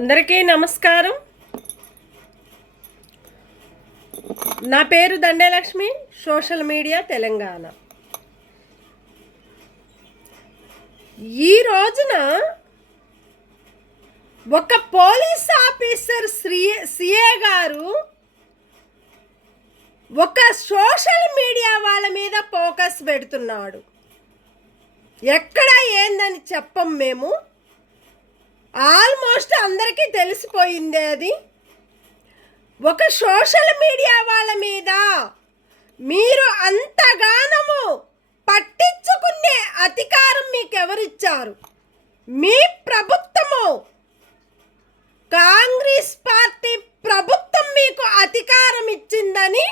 అందరికీ నమస్కారం. నా పేరు దండేలక్ష్మి, సోషల్ మీడియా తెలంగాణ. ఈ రోజున ఒక పోలీస్ ఆఫీసర్ సిఏ గారు ఒక సోషల్ మీడియా వాళ్ళ మీద ఫోకస్ పెడుతున్నాడు. ఎక్కడ ఏందని చెప్పం మేము, ఆల్మోస్ట్ అందరికీ తెలిసిపోయిందే. అది ఒక సోషల్ మీడియా వాళ్ళ మీద మీరు అంతగానము పట్టించుకునే అధికారం మీకు ఎవరిచ్చారు? మీ ప్రభుత్వము, కాంగ్రెస్ పార్టీ ప్రభుత్వం మీకు అధికారం ఇచ్చిందని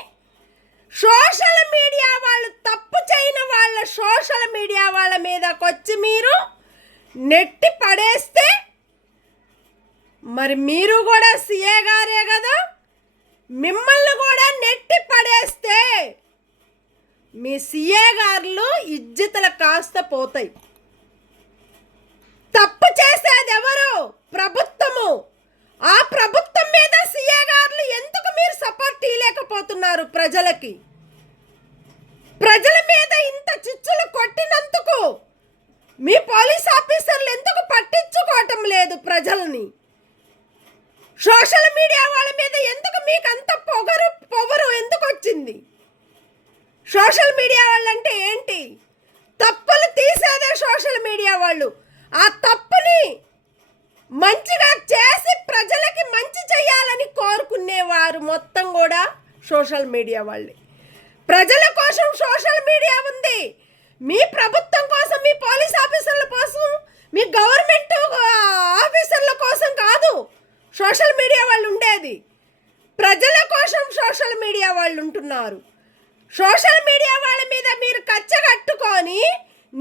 సోషల్ మీడియా వాళ్ళు, తప్పు చేయని వాళ్ళ సోషల్ మీడియా వాళ్ళ మీదకి వచ్చి మీరు నెట్టి పడేస్తే, మరి మీరు కూడా సీఏ గారే కదా, మిమ్మల్ని కూడా నెట్టి పడేస్తే మీ సీఏ గారులు ఇజ్జతులు కాస్త పోతాయి. తప్పు చేసేది ఎవరు? ప్రభుత్వము. ఆ ప్రభుత్వం మీద సీఏ గారులు ఎందుకు మీరు సపోర్ట్ ఇవ్వలేకపోతున్నారు? ప్రజలకి, ప్రజల మీద ఇంత చిచ్చులు కొట్టినందుకు మీ పోలీస్ ఆఫీసర్లు ఎందుకు పట్టించుకోవటం లేదు ప్రజల్ని? సోషల్ మీడియా వాళ్ళ మీద ఎందుకు మీకు అంత పొగరు ఎందుకు వచ్చింది? సోషల్ మీడియా వాళ్ళు అంటే ఏంటి? తప్పులు తీసేదే సోషల్ మీడియా వాళ్ళు. ఆ తప్పుని మంచిగా చేసి ప్రజలకి మంచి చేయాలని కోరుకునేవారు మొత్తం కూడా సోషల్ మీడియా వాళ్ళే. ప్రజల కోసం సోషల్ మీడియా ఉంది. మీ ప్రభుత్వం కోసం, మీ పోలీస్ ఆఫీసర్ల కోసం, మీ గవర్నమెంట్ ఆఫీసర్ల కోసం కాదు సోషల్ మీడియా వాళ్ళు ఉండేది. ప్రజల కోసం సోషల్ మీడియా వాళ్ళు ఉంటున్నారు. సోషల్ మీడియా వాళ్ళ మీద మీరు కచ్చగట్టుకొని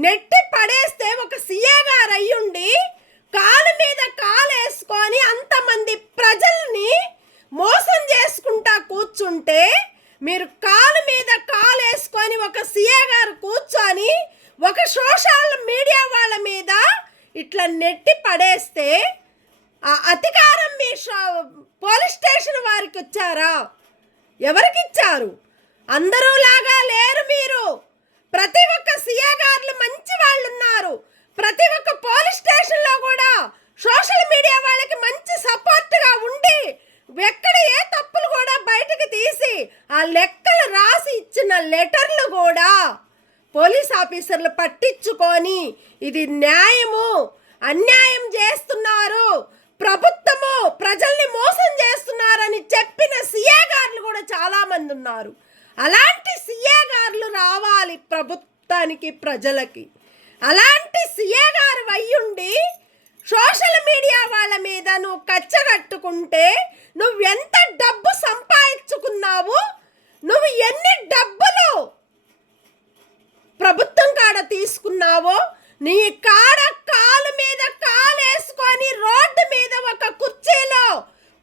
నెట్టి పడేస్తే, ఒక సీఏ గారు అయ్యుండి కాలు మీద కాలు వేసుకొని అంతమంది ప్రజల్ని మోసం చేసుకుంటా కూర్చుంటే, మీరు కాలు మీద కాలు వేసుకొని ఒక సీఏ గారు కూర్చొని ఒక సోషల్ మీడియా వాళ్ళ మీద ఇట్లా నెట్టి పడేస్తే, ఆ అధికారం మీ పోలీస్ స్టేషన్ వారికి వచ్చారా? ఎవరికి ఇచ్చారు? అందరూ లాగా లేరు మీరు. ప్రతి ఒక్క సీఏ గారులు మంచి వాళ్ళు ఉన్నారు. ప్రతి ఒక్క పోలీస్ స్టేషన్లో కూడా సోషల్ మీడియా వాళ్ళకి మంచి సపోర్ట్గా ఉండి, ఎక్కడ ఏ తప్పులు కూడా బయటకు తీసి ఆ లెక్కలు రాసి ఇచ్చిన లెటర్లు కూడా పోలీస్ ఆఫీసర్లు పట్టించుకొని ఇది న్యాయము, అన్యాయం చేస్తున్నారు, ప్రభుత్వము ప్రజల్ని మోసం చేస్తున్నారని చెప్పిన సీఏ గారులు కూడా చాలామంది ఉన్నారు. అలాంటి సీఏ గారులు రావాలి ప్రభుత్వానికి, ప్రజలకి. అలాంటి సీఏ గారు అయ్యుండి సోషల్ మీడియా వాళ్ళ మీద నువ్వు కచ్చగట్టుకుంటే, నువ్వు ఎంత డబ్బు సంపాదించుకున్నావు, నువ్వు ఎన్ని డబ్బులు ప్రభుత్వం కాడ తీసుకున్నావో, నీ కాడ కాలు మీద కాలు వేసుకొని రోడ్డు మీద ఒక కుర్చీలో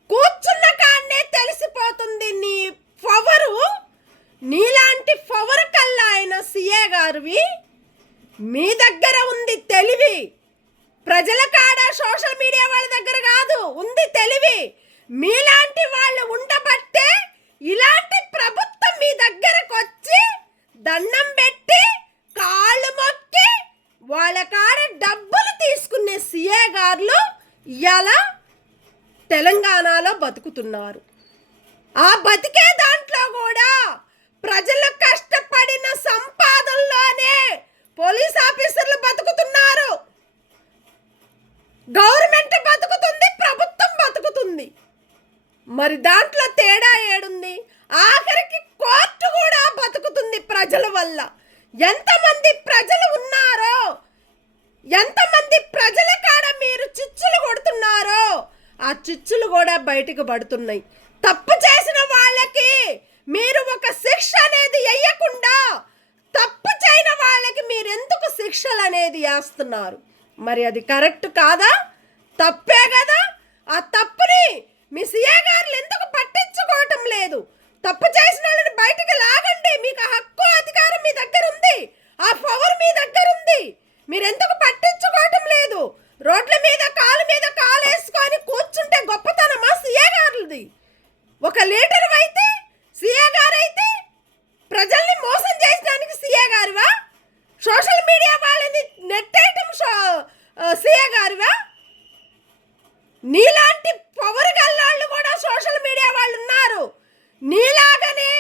కూర్చున్న కాడనే తెలిసిపోతుంది నీ పవరు. నీలాంటి పవర్ కల్లా అయిన సీఏ గారివి, మీ దగ్గర ఉంది తెలివి. ప్రజల కాడ సోషల్ మీడియా వాళ్ళ దగ్గర కాదు ఉంది తెలివి. మీలాంటి వాళ్ళు ఉండబట్టే ఇలాంటి ప్రభుత్వం మీ దగ్గరకు వచ్చి దండం పెట్టి కాళ్ళు మొక్కి వాళ్ళ కాడ డబ్బులు తీసుకునే సీఏ గారులు ఇవాళ తెలంగాణలో బతుకుతున్నారు. ఆ బతికే దాంట్లో కూడా ప్రజలు కష్టపడిన సంపాదనలోనే పోలీస్ ఆఫీసర్లు బతుకుతున్నారు. గవర్నమెంట్ బతుకుతుంది, ప్రభుత్వం బతుకుతుంది. మరి దాంట్లో తేడా ఏడుంది? ఆఖరికి కోర్టు కూడా బతుకుతుంది ప్రజల వల్ల. ఎంతమంది ప్రజలు ఉన్నారో, ఎంతమంది ప్రజల కాడ మీరు చిచ్చులు కొడుతున్నారో, ఆ చిచ్చులు కూడా బయటకు పడుతున్నాయి. తప్పు చేసిన వాళ్ళకి మీరు ఒక శిక్ష అనేది వేయకుండా, తప్పు చేయని వాళ్ళకి మీరు ఎందుకు శిక్షలు అనేది వేస్తున్నారు? మరి అది కరెక్ట్ కాదా? తప్పే కదా. ఆ తప్పుని మీ సీఏ గారులు ఎందుకు పట్టించుకోవటం లేదు? తప్పు చేసిన వాళ్ళని బయటకు లాగండి. మీకు హక్కు, అధికారం మీ దగ్గర ఉంది, ఆ పవర్ మీ దగ్గర ఉంది. మీరు ఎందుకు పట్టించుకోవటం లేదు? రోడ్ల మీద కాలు వేసుకొని కూర్చుంటే ఒక లీడర్ అయితే, సీఏ గారు అయితే ప్రజల్ని మోసం చేయడానికి సీఏ గారువా? సోషల్ మీడియా వాళ్ళని నెట్టేయటం సీఏ గారువా? నీలాంటి పవర్ గల్లాళ్ళు కూడా సోషల్ మీడియా వాళ్ళు ఉన్నారు. నీలాగనే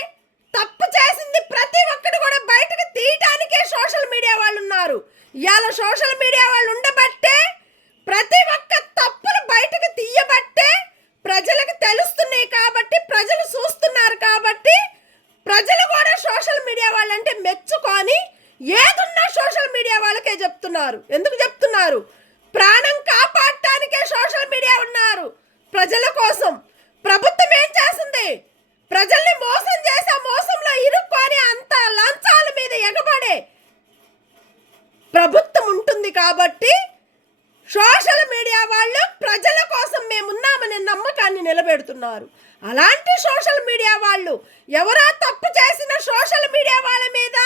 తప్పు చేసింది ప్రతి ఒక్కటి కూడా బయటకు తీయటానికే సోషల్ మీడియా వాళ్ళు ఉన్నారు. ఇవాళ సోషల్ మీడియా వాళ్ళు ఉండబట్టే ప్రతి ఒక్క తప్పులు బయటకు తీయబట్టే ప్రజలకు తెలుస్తున్నాయి కాబట్టి, ప్రజలు చూస్తున్నారు కాబట్టి, ప్రజలు కూడా సోషల్ మీడియా వాళ్ళంటే మెచ్చుకొని ఏదున్నా సోషల్ మీడియా వాళ్ళకే చెప్తున్నారు. ఎందుకు చెప్తున్నారు? ప్రాణం కాపాడటానికే సోషల్ మీడియా ఉన్నారు. ప్రజల కోసం ప్రభుత్వం ఏం చేస్తుంది? ప్రజల్ని మోసం చేసి ఆ మోసంలో ఇరుక్కొని అంత లంచాల మీద ఎగబడే ప్రభుత్వం ఉంటుంది కాబట్టి సోషల్ మీడియా వాళ్ళు ప్రజల కోసం మేమున్నామనే నమ్మకాన్ని నిలబెడుతున్నారు. అలాంటి సోషల్ మీడియా వాళ్ళు ఎవరో తప్పు చేసిన సోషల్ మీడియా వాళ్ళ మీద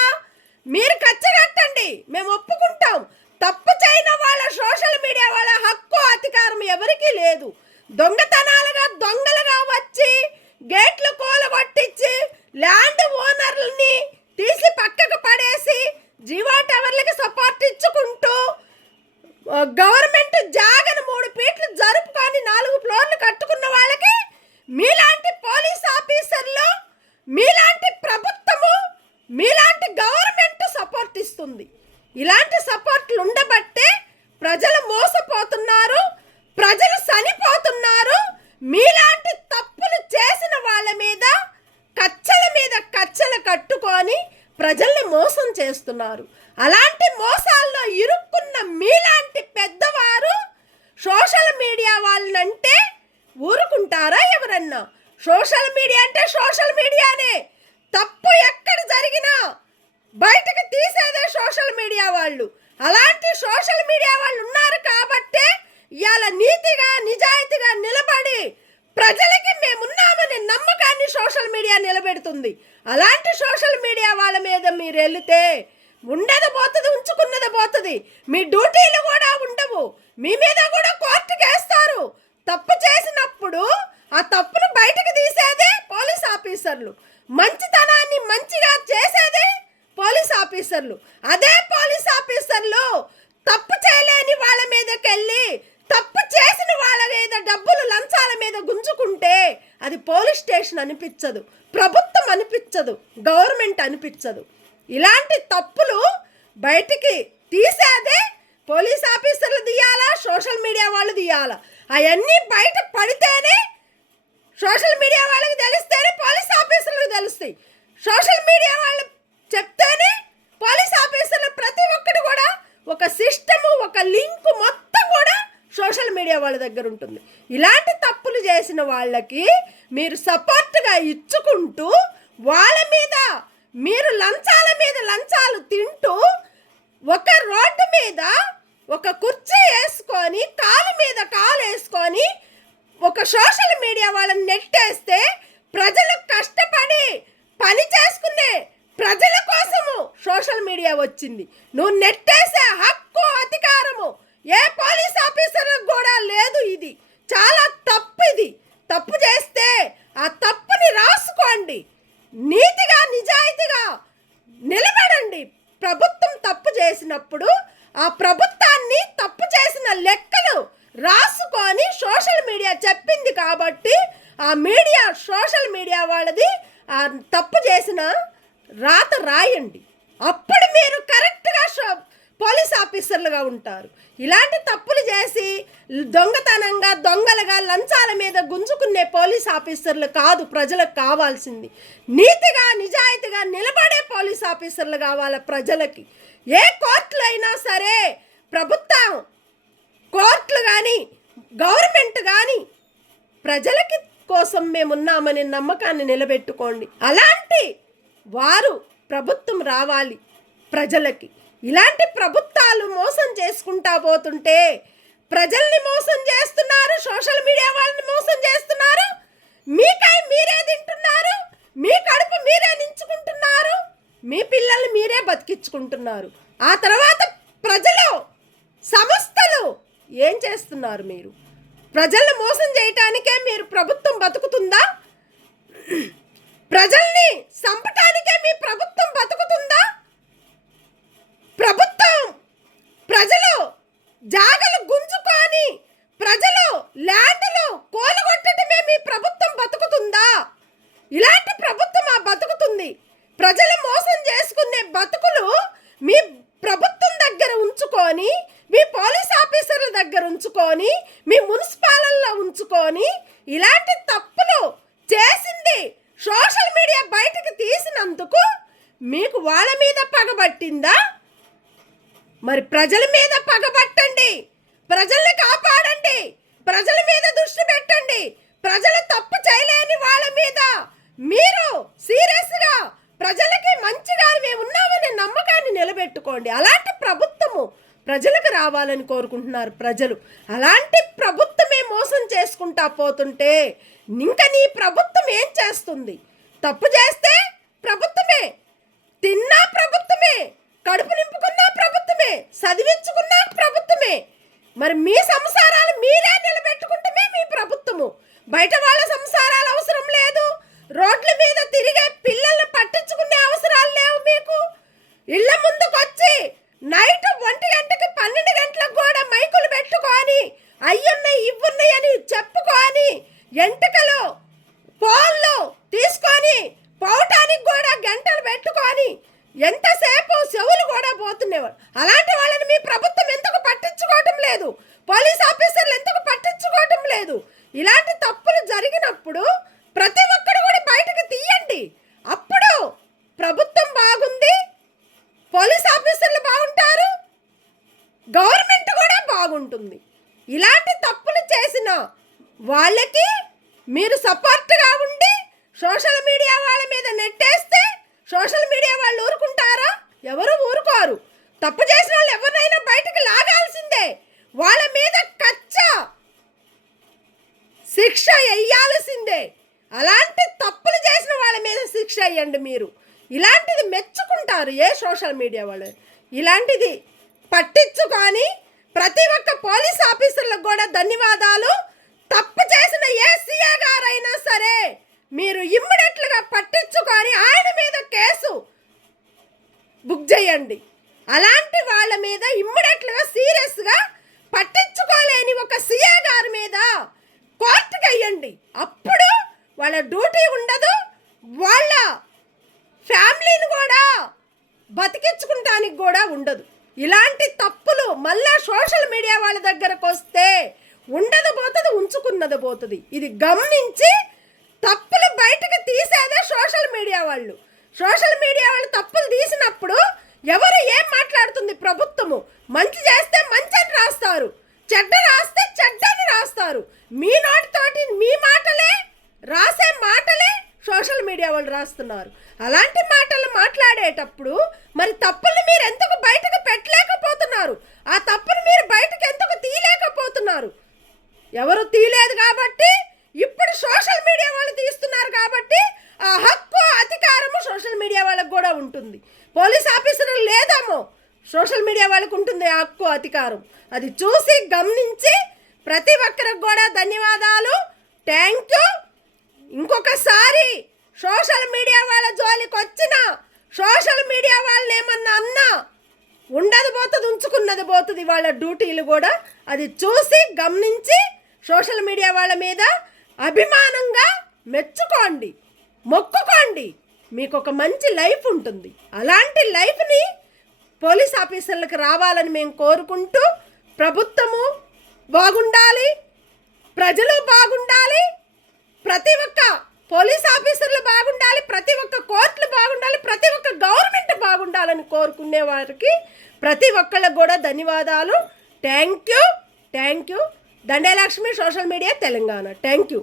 మీరు కచ్చగట్టండి, మేము ఒప్పుకుంటాం. తప్పు చేయని వాళ్ళ సోషల్ మీడియా వాళ్ళ హక్కు అధికారం ఎవరికీ లేదు. దొంగతనాలుగా దొంగలుగా వచ్చి గేట్లు కూలగొట్టించి ల్యాండ్ ఓనర్లని తీసి పక్కకు పడేసి జీవో టవర్లకి సపోర్ట్ ఇచ్చుకుంటూ గవర్నమెంట్ జాగను 3 ఫీట్లు జరుపుకొని 4 ఫ్లోర్లు కట్టుకున్న వాళ్ళకి మీలాంటి పోలీస్ ఆఫీసర్లు, మీలాంటి ప్రభుత్వము, మీలాంటి గవర్నమెంట్ సపోర్ట్ ఇస్తుంది. ఇలాంటి సపోర్ట్లు ఉండబట్టే ప్రజలు మోసపోతున్నారు, ప్రజలు చనిపోతున్నారు. మీలాంటి తప్పులు చేసిన వాళ్ళ మీద కచ్చలు కట్టుకొని ప్రజల్ని మోసం చేస్తున్నారు. అలాంటి మోసాల్లో ఇరుక్కున్న మీలాంటి పెద్దవారు సోషల్ మీడియా వాళ్ళంటే ఊరుకుంటారా ఎవరన్నా? సోషల్ మీడియా అంటే సోషల్ మీడియానే. తప్పు ఎక్కడ జరిగినా బయటకు తీసేదే సోషల్ మీడియా వాళ్ళు. అలాంటి సోషల్ మీడియా వాళ్ళు ఉన్నారు కాబట్టే ఇవాళ నీతిగా నిజాయితీగా నిలబడి ప్రజలకి మేమున్నామనే నమ్మకాన్ని సోషల్ మీడియా నిలబెడుతుంది. అలాంటి సోషల్ మీడియా వాళ్ళ మీద మీరు వెళితే ఉండదు పోతుంది, ఉంచుకున్నది పోతుంది. మీ డ్యూటీలు కూడా ఉండవు, మీ మీద కూడా కోర్టుకు వేస్తారు. తప్పు చేసినప్పుడు ఆ తప్పును బయటకు తీసేదే పోలీస్ ఆఫీసర్లు, మంచితనాన్ని మంచిగా చేసేదే పోలీస్ ఆఫీసర్లు. అదే పోలీస్ ఆఫీసర్లు తప్పు చేయలేని వాళ్ళ మీదకి వెళ్ళి తప్పు చేసిన వాళ్ళ మీద డబ్బులు లంచాల మీద గుంజుకుంటే అది పోలీస్ స్టేషన్ అనిపించదు, ప్రభుత్వం అనిపించదు, గవర్నమెంట్ అనిపించదు. ఇలాంటి తప్పులు బయటికి తీసేదే పోలీస్ ఆఫీసర్లు తీయాలా, సోషల్ మీడియా వాళ్ళు తీయాలా. అవన్నీ బయట పడితేనే సోషల్ మీడియా వాళ్ళకి తెలిస్తేనే పోలీస్ ఆఫీసర్లకు తెలుస్తాయి. సోషల్ మీడియా వాళ్ళు చెప్తేనే పోలీస్ ఆఫీసర్లు ప్రతి ఒక్కటి కూడా ఒక సిస్టము, ఒక లింకు మొత్తం కూడా సోషల్ మీడియా వాళ్ళ దగ్గర ఉంటుంది. ఇలాంటి తప్పులు చేసిన వాళ్ళకి మీరు సపోర్ట్గా ఇచ్చుకుంటూ వాళ్ళ మీద మీరు లంచాల మీద లంచాలు తింటూ ఒక రోడ్డు మీద ఒక కుర్చీ వేసుకొని కాలు మీద కాలు వేసుకొని ఒక సోషల్ మీడియా వాళ్ళని నెట్టేస్తే ప్రజలు కష్టపడి పని చేసుకునే ప్రజల కోసము సోషల్ మీడియా వచ్చింది. నువ్వు నెట్టేసే హక్కు అధికారము ఏ పోలీస్ ఆఫీసర్లకు కూడా లేదు. ఇది చాలా తప్పు. ఇది తప్పు చేస్తే ఆ తప్పుని రాసుకోండి, నీతిగా నిజాయితీగా నిలబడండి. ప్రభుత్వం తప్పు చేసినప్పుడు ఆ ప్రభుత్వాన్ని తప్పు చేసిన లెక్కలు రాసుకొని సోషల్ మీడియా చెప్పింది కాబట్టి ఆ మీడియా సోషల్ మీడియా వాళ్ళది ఆ తప్పు చేసిన రాత రాయండి. అప్పుడు మీరు కరెక్ట్గా పోలీస్ ఆఫీసర్లుగా ఉంటారు. ఇలాంటి తప్పులు చేసి దొంగతనంగా దొంగలుగా లంచాల మీద గుంజుకునే పోలీస్ ఆఫీసర్లు కాదు ప్రజలకు కావాల్సింది. నీతిగా నిజాయితీగా నిలబడే పోలీస్ ఆఫీసర్లు కావాలి ప్రజలకి. ఏ కోర్టులు అయినా సరే, ప్రభుత్వం కోర్టులు కానీ గవర్నమెంట్ కానీ ప్రజలకి కోసం మేమున్నామనే నమ్మకాన్ని నిలబెట్టుకోండి. అలాంటి వారు ప్రభుత్వం రావాలి ప్రజలకి. ఇలాంటి ప్రభుత్వాలు మోసం చేసుకుంటా పోతుంటే ప్రజల్ని మోసం చేస్తున్నారు, సోషల్ మీడియా వాళ్ళని మోసం చేస్తున్నారు. మీకై మీరే తింటున్నారు, మీ కడుపు మీరే నించుకుంటున్నారు, మీ పిల్లల్ని మీరే బతికించుకుంటున్నారు. ఆ తర్వాత ప్రజలు సంస్థలు ఏం చేస్తున్నారు? మీరు ప్రజల్ని మోసం చేయటానికే మీరు ప్రభుత్వం బతుకుతుందా? ప్రజల్ని చంపటానికే మీ ప్రభుత్వం బతుకుతుందా? ప్రభుత్వం ప్రజలు జాగలు గుంజుకొని ప్రజలు ల్యాండ్లు కూలగొట్టడమే మీ ప్రభుత్వం బతుకుతుందా? ఇలాంటి ప్రభుత్వం బతుకుతుంది. ప్రజలు మోసం చేసుకునే బతుకులు మీ ప్రభుత్వం దగ్గర ఉంచుకొని, మీ పోలీస్ ఆఫీసర్ల దగ్గర ఉంచుకొని, మీ మున్సిపాలలో ఉంచుకొని ఇలాంటి తప్పులు చేసింది సోషల్ మీడియా బయటకు తీసినందుకు మీకు వాళ్ళ మీద పగబట్టిందా? మరి ప్రజల మీద పగబట్టండి, ప్రజల్ని కాపాడండి, ప్రజల మీద దృష్టి పెట్టండి. ప్రజలు తప్పు చేయలేని వాళ్ళ మీద మీరు సీరియస్గా ప్రజలకి మంచిగా మేము ఉన్నామనే నమ్మకాన్ని నిలబెట్టుకోండి. అలాంటి ప్రభుత్వము ప్రజలకు రావాలని కోరుకుంటున్నారు ప్రజలు. అలాంటి ప్రభుత్వమే మోసం చేసుకుంటా పోతుంటే ఇంకా నీ ప్రభుత్వం ఏం చేస్తుంది? తప్పు చేస్తే ప్రభుత్వమే, తిన్నా ప్రభుత్వమే, కడుపు నింపుకున్నా ప్రభుత్వమే, చదివించుకున్నా ప్రభుత్వమే. మరి మీ సంసారాలు మీరే నిలబెట్టుకుంటమే మీ ప్రభుత్వము. బయట వాళ్ళ సంసారాలు అవసరం లేదు. రోడ్ల మీద తిరిగే పిల్లల్ని పట్టించుకునే అవసరాలు లేవు మీకు. ఇళ్ళ ముందుకు వచ్చి నైట్ 1 గంటకి 12 గంటలకు కూడా మైకులు పెట్టుకొని అయ్యున్నాయి ఇవ్వున్నాయి అని చెప్పుకొని ఎంటకలు పోళ్ళు తీసుకొని పోవటానికి కూడా గంటలు పెట్టుకొని ఎంతసేపు చెవులు కూడా పోతుండేవారు. అలాంటి వాళ్ళని మీ ప్రభుత్వం ఎందుకు పట్టించుకోవటం లేదు? పోలీస్ ఆఫీసర్లు ఎందుకు పట్టించుకోవటం లేదు? ఇలాంటి తప్పులు జరిగినప్పుడు ప్రతి ఒక్కరు కూడా బయటకు తీయండి. అప్పుడు ప్రభుత్వం బాగుంది, పోలీస్ ఆఫీసర్లు బాగుంటారు, గవర్నమెంట్ కూడా బాగుంటుంది. ఇలాంటి తప్పులు చేసిన వాళ్ళకి మీరు సపోర్ట్గా ఉండి సోషల్ మీడియా వాళ్ళ మీద నెట్టేస్తే సోషల్ మీడియా వాళ్ళు ఊరుకుంటారా? ఎవరు ఊరుకోరు. తప్పు చేసిన వాళ్ళు ఎవరినైనా బయటకు లాగాల్సిందే. వాళ్ళ మీద శిక్ష వేయాల్సిందే. అలాంటి తప్పులు చేసిన వాళ్ళ మీద శిక్ష వేయండి మీరు. ఇలాంటిది మెచ్చుకుంటారు ఏ సోషల్ మీడియా వాళ్ళు. ఇలాంటిది పట్టించుకొని ప్రతి ఒక్క పోలీస్ ఆఫీసర్లకు కూడా ధన్యవాదాలు. తప్పు చేసిన ఏ సీఏ గారైనా సరే మీరు ఇమ్మీడియట్గా పట్టించుకొని ఆయన మీద కేసు బుక్ చేయండి. అలాంటి వాళ్ళ మీద ఇమ్మీడియట్గా సీరియస్గా పట్టించుకోలేని ఒక సీఏ గారి మీద కోర్టుకు వేయండి. అప్పుడు వాళ్ళ డ్యూటీ ఉండదు, వాళ్ళ ఫ్యామిలీని కూడా బతికించుకుంటానికి కూడా ఉండదు. ఇలాంటి తప్పులు మళ్ళా సోషల్ మీడియా వాళ్ళ దగ్గరకు వస్తే ఉండదు పోతుంది, ఉంచుకున్నది పోతుంది. ఇది గమనించి తప్పులు బయటకు తీసేదే సోషల్ మీడియా వాళ్ళు. సోషల్ మీడియా వాళ్ళు తప్పులు తీసినప్పుడు ఎవరు ఏం మాట్లాడుతుంది ప్రభుత్వము? మంచి చేస్తే మంచి అని రాస్తారు, చెడ్డ రాస్తే చెడ్డని రాస్తారు. మీ నోటితోటి మీ మాటలే రాసే మాటలే సోషల్ మీడియా వాళ్ళు రాస్తున్నారు. అలాంటి మాటలు మాట్లాడేటప్పుడు మరి తప్పులు మీరు ఎందుకు బయటకు పెట్టలేకపోతున్నారు? ఆ తప్పులు మీరు బయటకు ఎందుకు తీయలేకపోతున్నారు? ఎవరు తీయలేదు కాబట్టి ఇప్పుడు సోషల్ మీడియా వాళ్ళు తీస్తున్నారు కాబట్టి ఆ హక్కు అధికారము సోషల్ మీడియా వాళ్ళకు కూడా ఉంటుంది. పోలీస్ ఆఫీసర్లు లేదేమో, సోషల్ మీడియా వాళ్ళకు ఉంటుంది ఆ హక్కు అధికారం. అది చూసి గమనించి ప్రతి ఒక్కరికి కూడా ధన్యవాదాలు, థ్యాంక్ యూ. ఇంకొకసారి సోషల్ మీడియా వాళ్ళ జోలికి వచ్చిన సోషల్ మీడియా వాళ్ళని ఏమన్నా అన్నా ఉండదు పోతుంది, ఉంచుకున్నది పోతుంది వాళ్ళ డ్యూటీలు కూడా. అది చూసి గమనించి సోషల్ మీడియా వాళ్ళ మీద అభిమానంగా మెచ్చుకోండి, మొక్కుకోండి. మీకు ఒక మంచి లైఫ్ ఉంటుంది. అలాంటి లైఫ్ని పోలీస్ ఆఫీసర్లకు రావాలని మేము కోరుకుంటూ, ప్రభుత్వము బాగుండాలి, ప్రజలు బాగుండాలి, ప్రతి ఒక్క పోలీస్ ఆఫీసర్లు బాగుండాలి, ప్రతి ఒక్క కోర్టులు బాగుండాలి, ప్రతి ఒక్క గవర్నమెంట్ బాగుండాలని కోరుకునే వారికి ప్రతి ఒక్కళ్ళకు కూడా ధన్యవాదాలు. Thank you. Dande Lakshmi, social media Telangana. Thank you.